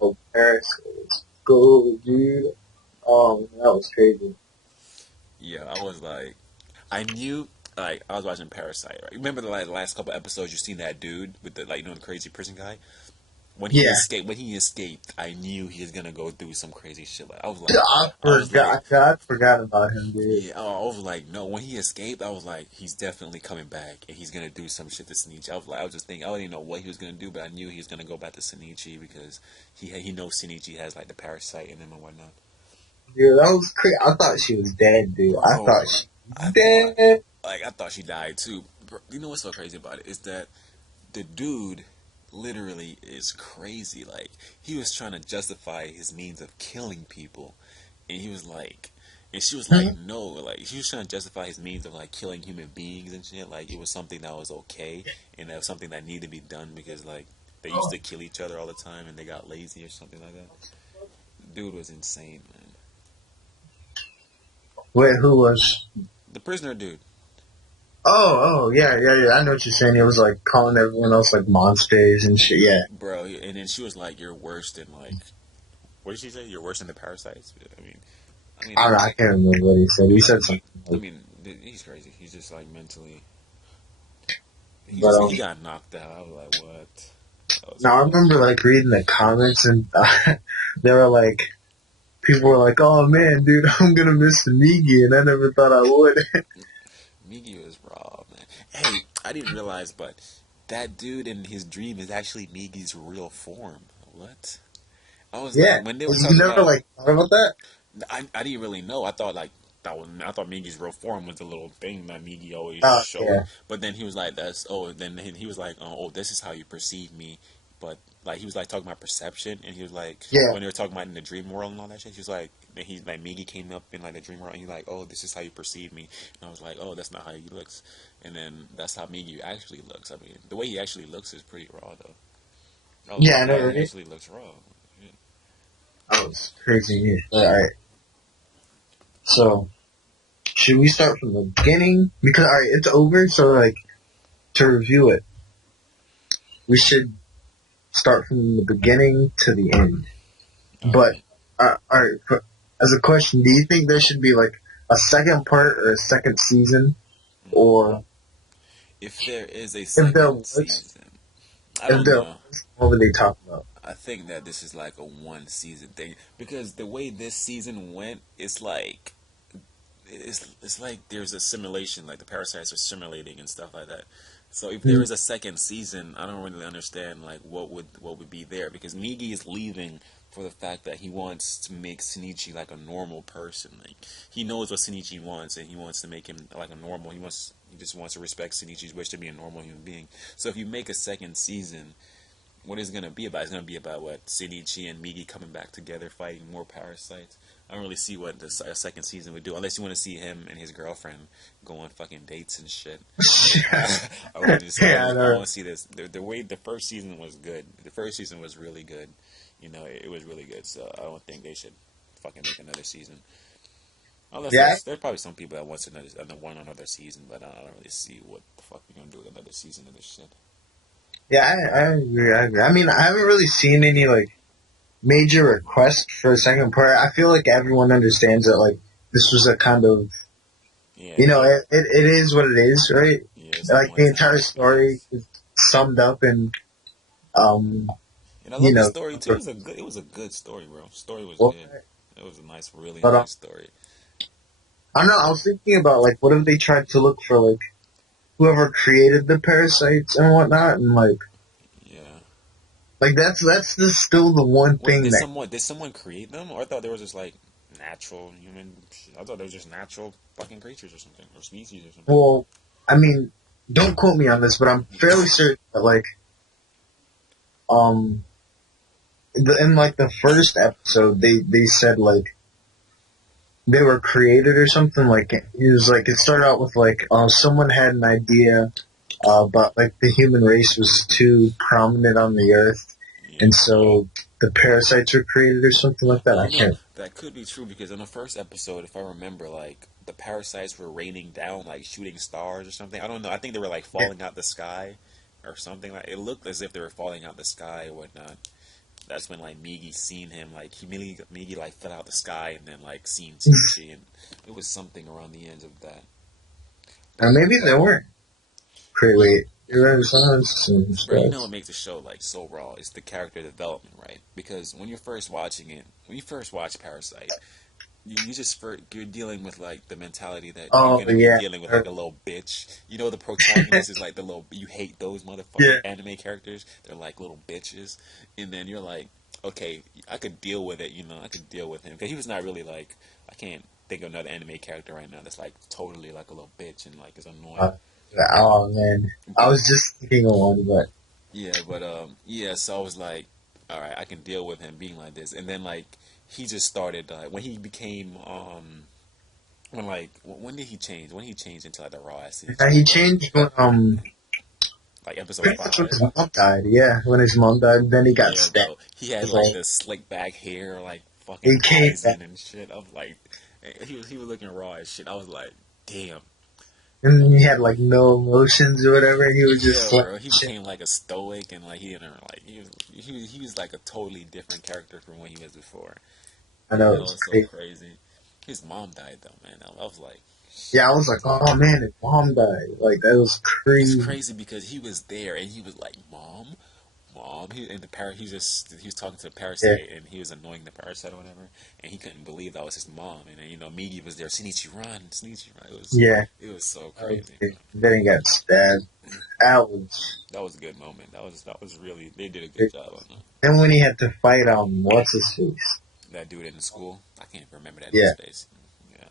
Oh, Paris, let's go, dude. That was crazy. Yeah, I was like, I knew, like, I was watching Parasite, right? Remember the last couple episodes? You seen that dude with the like, the crazy prison guy? Yeah, When he escaped, I knew he was gonna go through some crazy shit. I was like, I forgot about him, dude. yeah, I was like, no. When he escaped, I was like, he's definitely coming back, and he's gonna do some shit to Shinichi. I was just thinking, I didn't know what he was gonna do, but I knew he was gonna go back to Shinichi because he knows Shinichi has like the parasite in him and whatnot. Dude, that was crazy. I thought she was dead, dude. I thought Bro, she I was thought, dead. I thought she died too. Bro, you know what's so crazy about it is that the dude literally is crazy. Like he was trying to justify his means of killing people, and he was like, and she was like, no, like he was trying to justify his means of like killing human beings and shit. Like it was something that was okay, and that was something that needed to be done because like they used to kill each other all the time and they got lazy or something like that. Dude was insane, man. Wait, who was? The prisoner dude. Yeah, yeah, yeah. I know what you're saying. He was like calling everyone else like monsters and shit. Yeah. Bro, and then she was like, "You're worse than like, what did she say? You're worse than the parasites." I mean, I don't know. I can't remember what he said. He said something I like, mean, he's crazy. He's just like mentally. but He got knocked out. I was like, what? That was now I wild. remember like reading the comments and they were like, people were like, "Oh man, dude, I'm gonna miss the Migi," and I never thought I would. Migi was raw, man. Hey, I didn't realize, but that dude in his dream is actually Migi's real form. What? I was Yeah, like, when they were you talking never about, like thought about that. I didn't really know. I thought like I thought Migi's real form was the little thing that Migi always Oh showed. yeah, But then he was like, "That's oh." Then he was like, "Oh, this is how you perceive me." But like he was like talking about perception, and he was like yeah, when they were talking about in the dream world and all that shit. He was like, then he like Migi came up in like the dream world, and he's like, "Oh, this is how you perceive me." And I was like, "Oh, that's not how he looks." And then that's how Migi actually looks. I mean, the way he actually looks is pretty raw though. I was yeah. like, I know, "Yeah, he right? actually looks raw." That was crazy. All right, so should we start from the beginning? Because all right, it's over. So like to review it, we should start from the beginning to the end. All But right. all right, as a question, do you think there should be like a second part or a second season, or If there is a if there second was, season, I if don't there know. was, what would they talk about? I think that this is like a one season thing because the way this season went, it's like there's a simulation, like the parasites are simulating and stuff like that. So if there Hmm. is a second season, I don't really understand like what would be there because Migi is leaving for the fact that he wants to make Shinichi like a normal person. Like he knows what Shinichi wants and he wants to make him like a normal. He just wants to respect Shinichi's wish to be a normal human being. So if you make a second season, what is it gonna be about? It's gonna be about what Shinichi and Migi coming back together, fighting more parasites. I don't really see what the second season would do, unless you want to see him and his girlfriend go on fucking dates and shit. I want to see. Yeah, I I know. want to see this. The way the first season was good. The first season was really good. You know, it was really good. So I don't think they should fucking make another season. Unless Yeah, there's probably some people that wants another season, but I don't really see what the fuck we're gonna do with another season of this shit. yeah, I agree. I agree. I mean, I haven't really seen any like major request for a second part. I feel like everyone understands that like this was a kind of Yeah, it is what it is, right? yeah, it's a Like the one time entire story experience. is summed up in um And I you love the know story too. It was a good story, bro. Story was well, good. It was a nice, really but nice story. I don't know. I was thinking about like what if they tried to look for like whoever created the parasites and whatnot, and Yeah. like still the one Wait, thing that did someone create them, or I thought they were just like natural human? I thought they were just natural fucking creatures or something, or species or something. well, I mean, don't quote me on this, but I'm fairly certain that like um in like the first episode they said like they were created or something. Like it was like it started out with like someone had an idea, but like the human race was too prominent on the earth, and Yeah. so the parasites were created or something like that. Oh I no, can't. that could be true because in the first episode, if I remember, like the parasites were raining down, like shooting stars or something. I don't know. I think they were like Yeah, falling out the sky or something. Like it looked as if they were falling out the sky or whatnot. that's when like Migi seen him, like he Migi like fell out the sky and then like seen Shinichi, and it was something around the ends of that. But And maybe they weren't. Pretty late. Renaissance and bro, you stuff. know what makes the show like so raw? It's the character development, right? Because when you're first watching it, when you first watch Parasite, you just you're dealing with like the mentality that you're Oh gonna be yeah, dealing with like a little bitch. You know, the protagonist is like the little. You hate those motherfucking yeah. anime characters. They're like little bitches, and then you're like, okay, I could deal with it. You know, I could deal with him because he was not really like. I can't think of another anime character right now that's like totally like a little bitch and like is annoying. Uh, oh man, I But was just thinking of one, but yeah, but yeah. So I was like, all right, I can deal with him being like this, and then like he just started when he became when did he change? When he changed into like the raw ass he Shinichi? changed when Like episode pretty much when 5. his mom died. Yeah, when his mom died, then he got Yeah, stabbed. bro. He had It's like like the slick back hair, like he fucking came back, Bison and shit. I was like, he was looking raw as shit. I was like, damn. and he had like no emotions or whatever. He was just Yeah, like, bro. He shit. became like a stoic and like he didn't like he was like a totally different character from what he was before. I Yeah, know that it was was so crazy. crazy. His mom died though, man. I was like, Yeah, I shit. was like, oh man, his mom died. Like that was It's crazy. crazy because he was there and he was like, "Mom, mom." He was talking to the Yeah, parasite and he was annoying the parasite or whatever, and he couldn't believe that was his mom. And then Migi was there. Shinichi run, Shinichi run. yeah. It was so That was crazy. crazy. Then he got stabbed. That was. That was a good moment. That was really they did a good job on that. Then when he had to fight what's his face? That dude in the school. I can't remember that dude's Yeah. face. Yeah,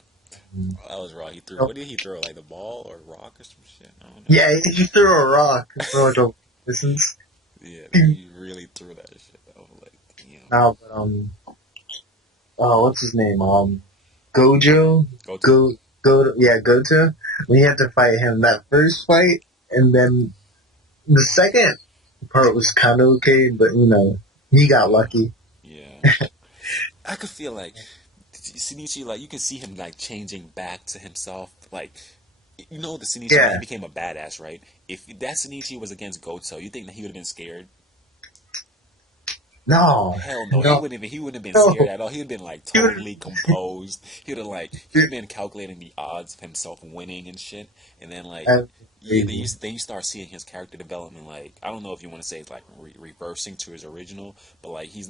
Mm. that was raw. He threw. Oh, What did he throw? Like the ball or rock or some shit? I don't know. yeah, he threw a rock for like a distance. Yeah, he really threw that shit. I was like, damn. No, but what's his name? Gojo, Go to. yeah, Goto. We had to fight him that first fight, and then the second part was kind of okay, but he got lucky. Yeah. I could feel like Shinichi, like you can see him like changing back to himself. Like the Shinichi when he Yeah, became a badass, right? If that Shinichi was against Goto, you think that he would have been scared? no, Hell no, no, he wouldn't have been scared no. at all. He'd have been like Dude, totally composed. He would have been calculating the odds of himself winning and shit. And then like that's yeah, crazy. then you start seeing his character development. Like I don't know if you want to say it's like reversing to his original, but like he's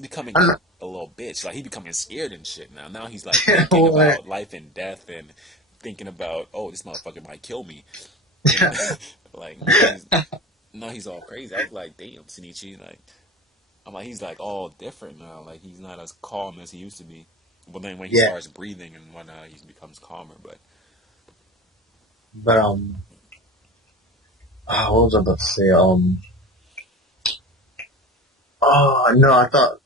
becoming I'm like not, a little bitch. Like he's becoming scared and shit now. Now he's like thinking what? about life and death and thinking about this motherfucker might kill me. And like now he's all crazy. I was like, damn, Shinichi, like. I'm like, he's like all different now. Like he's not as calm as he used to be. But then when he Yeah, starts breathing and whatnot, he becomes calmer. But but what was I about to say? Oh no, I thought.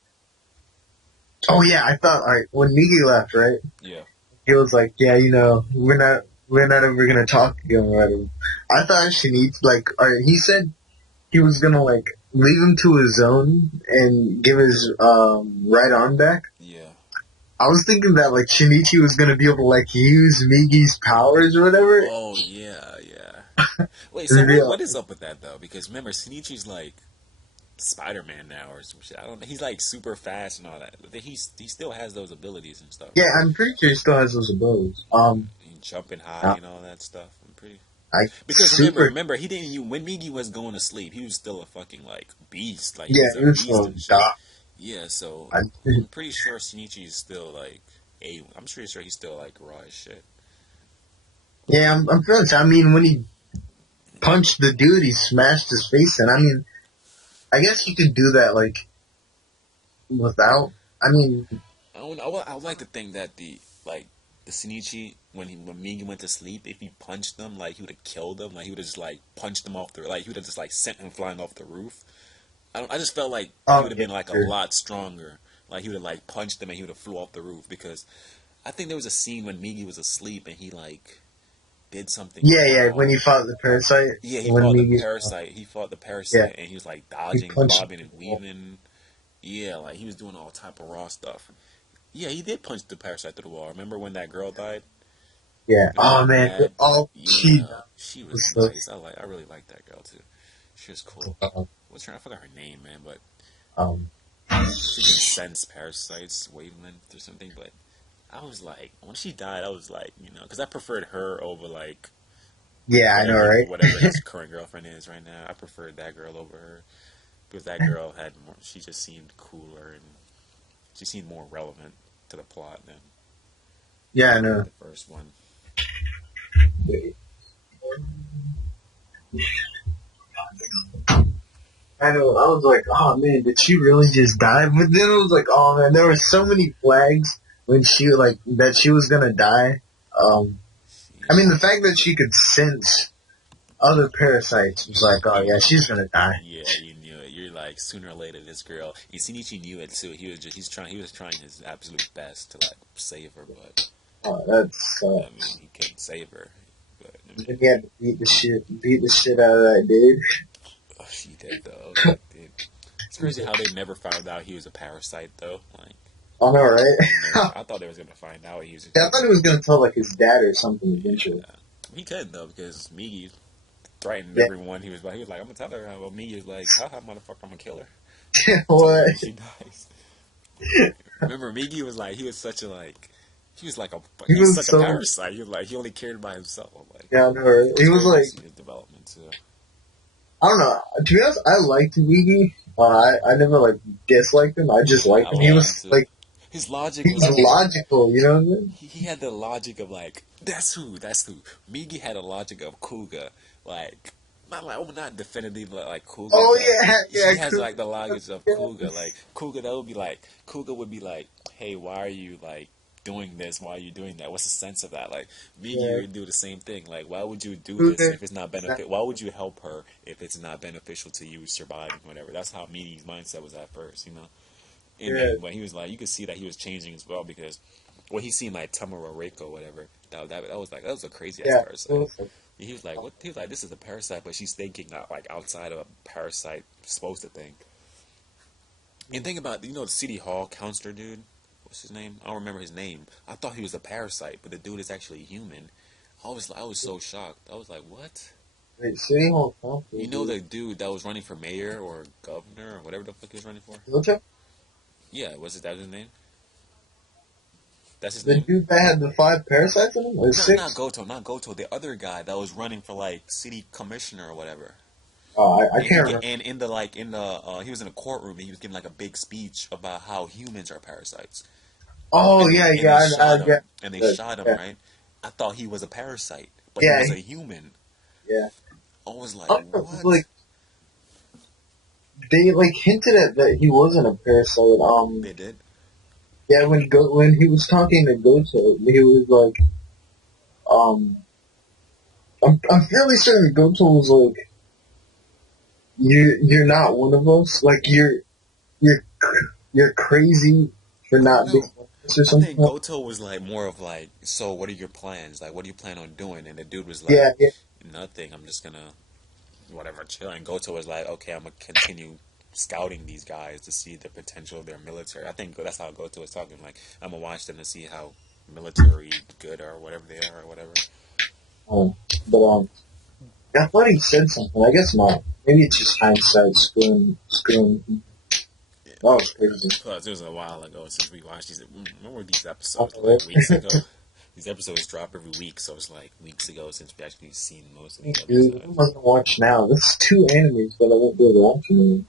Oh yeah, I thought. All right, when Migi left, right? yeah, He was like, yeah, we're not ever gonna talk again. Or whatever. I thought Shanice, like, alright, he said he was gonna like leave him to his own and give his right arm back. yeah. I was thinking that like Shinichi was gonna be able to like use Migi's powers or whatever. Oh yeah, yeah. Wait, so Reveal. what is up with that though? Because remember, Shinichi's like Spider Man now or some shit. I don't. He's like super fast and all that. But he still has those abilities and stuff, Yeah, right? I'm pretty sure he still has those abilities. He jumping high Uh, and all that stuff. I'm pretty. I Because super. remember, he didn't. When Migi was going to sleep, he was still a fucking like beast. Like he Yeah, was a he was beast still and shit. God. Yeah, so I, I'm pretty sure Shinichi is still like I'm pretty sure he's still like raw as shit. yeah, I'm feeling. I mean, when he punched the dude, he smashed his face in. I mean, I guess you could do that like without. I mean, I would like to think that the Shinichi when Migi went to sleep, if he punched them, like he would have killed them. Like he would have just like punched them off the like he would have just like sent him flying off the roof. I just felt like he oh would have yeah, been like a sure. lot stronger. Like he would have like punched them and he would have flew off the roof because I think there was a scene when Migi was asleep and he like did something Yeah, yeah. When wrong. he fought the parasite, Yeah, he when fought the Migi, parasite. He fought the yeah, parasite, and he was like he dodging, punched bobbing, and the wall. weaving. Yeah, like he was doing all type of raw stuff. Yeah, he did punch the parasite through the wall. Remember when that girl died Yeah. and he Oh got man, mad? all she Yeah, she was was so. nice. I really liked that girl too. She was cool. What's her? I forgot her name, man. But Um, She can sense parasites wavelength or something. But I was like, when she died, I was like, because I preferred her over like yeah, I know, right? whatever his current girlfriend is right now. I preferred that girl over her because that girl had more. She just seemed cooler and she seemed more relevant to the plot than Yeah, I know. the first one. I know. I was like, oh man, did she really just die? But then it was like, oh man, there were so many flags when she like that she was gonna die. I mean, the fact that she could sense other parasites was like, oh yeah, she's gonna die. Yeah, you knew it. You're like sooner or later, this girl. And Shinichi knew it too. He was trying his absolute best to like save her, but Oh, that's I mean, he couldn't save her. But I mean, he had to beat the shit out of that dude. oh, she did though. I was like, dude, it's crazy how they never found out he was a parasite though. Like, I know, never, right? I thought they was gonna find out he was. Yeah, I thought he was gonna tell like his dad or something eventually. Yeah, he could though because Migi threatened Yeah. everyone. He was like, I'm gonna tell her. Well, Migi was like, haha, motherfucker, I'm gonna kill her. What? Until she dies. Remember, Migi was like, he was such a like. He was like He he was was such a so parasite. He was like he only cared about himself. I'm like, yeah, I know, right? it He was was crazy to like see his development too. I don't know. To be honest, I liked Migi. I never like disliked him. I just liked I him. He liked him was too. like His logic he was was logical, you know what I mean? he had the logic of like that's who. Migi had a logic of Kuga, like not definitively like Kuga, Oh but yeah, yeah, he has cool. like the logic of Kuga. Like Kuga would be like, hey, why are you like doing this? Why are you doing that? What's the sense of that? Like Migi Yeah, would do the same thing. Like why would you do this Cougar. if it's not benefit? Why would you help her if it's not beneficial to you surviving? Whatever. That's how Migi's mindset was at first. And Yeah, then when he was like, you could see that he was changing as well because when he seen like Tamara Reiko, whatever, that was a crazy ass yeah. parasite. It was like, He was like, what? He was like, this is a parasite, but she's thinking like outside of a parasite supposed to think. And think about the City Hall counselor dude. What's his name? I don't remember his name. I thought he was a parasite, but the dude is actually human. I was so shocked. I was like, what? wait, City Hall Council. You know the dude that was running for mayor or governor or whatever the fuck he was running for? What's Yeah, that his name? That's his the name? dude that had the 5 parasites in him? Or No, 6? Not Goto. The other guy that was running for like city commissioner or whatever. Oh, I And can't remember. he was in a courtroom and he was giving like a big speech about how humans are parasites. Oh, And yeah, and yeah, they I shot him. get And they it. shot him, Yeah, right? I thought he was a parasite, but he yeah, was a human. yeah. I was like, I don't know, what? like, they, like, hinted at that he wasn't a parasite. They did. Yeah, when he was talking to Goto, he was like, um, I'm fairly certain Goto was like, you're not one of us. Like, you're, you're crazy for I don't not being know. one of us or I think something. Goto was like more of like, so what are your plans? Like, what do you plan on doing? And the dude was like, Yeah, yeah, nothing. I'm just gonna whatever chill. And Goto was like, okay, I'm gonna continue scouting these guys to see the potential of their military. I think that's how Goto was talking. Like, I'm gonna watch them to see how military good or whatever they are or whatever. but I thought he said something. I guess not. Maybe it's just hindsight screwing. Yeah. That was crazy. Plus, it was a while ago since we watched these. Remember these Oh, episodes really? like weeks ago? These episodes drop every week, so it's like weeks ago since we actually seen most of these Dude, I episodes. must watch now. That's 2 animes that I won't be able to watch anymore.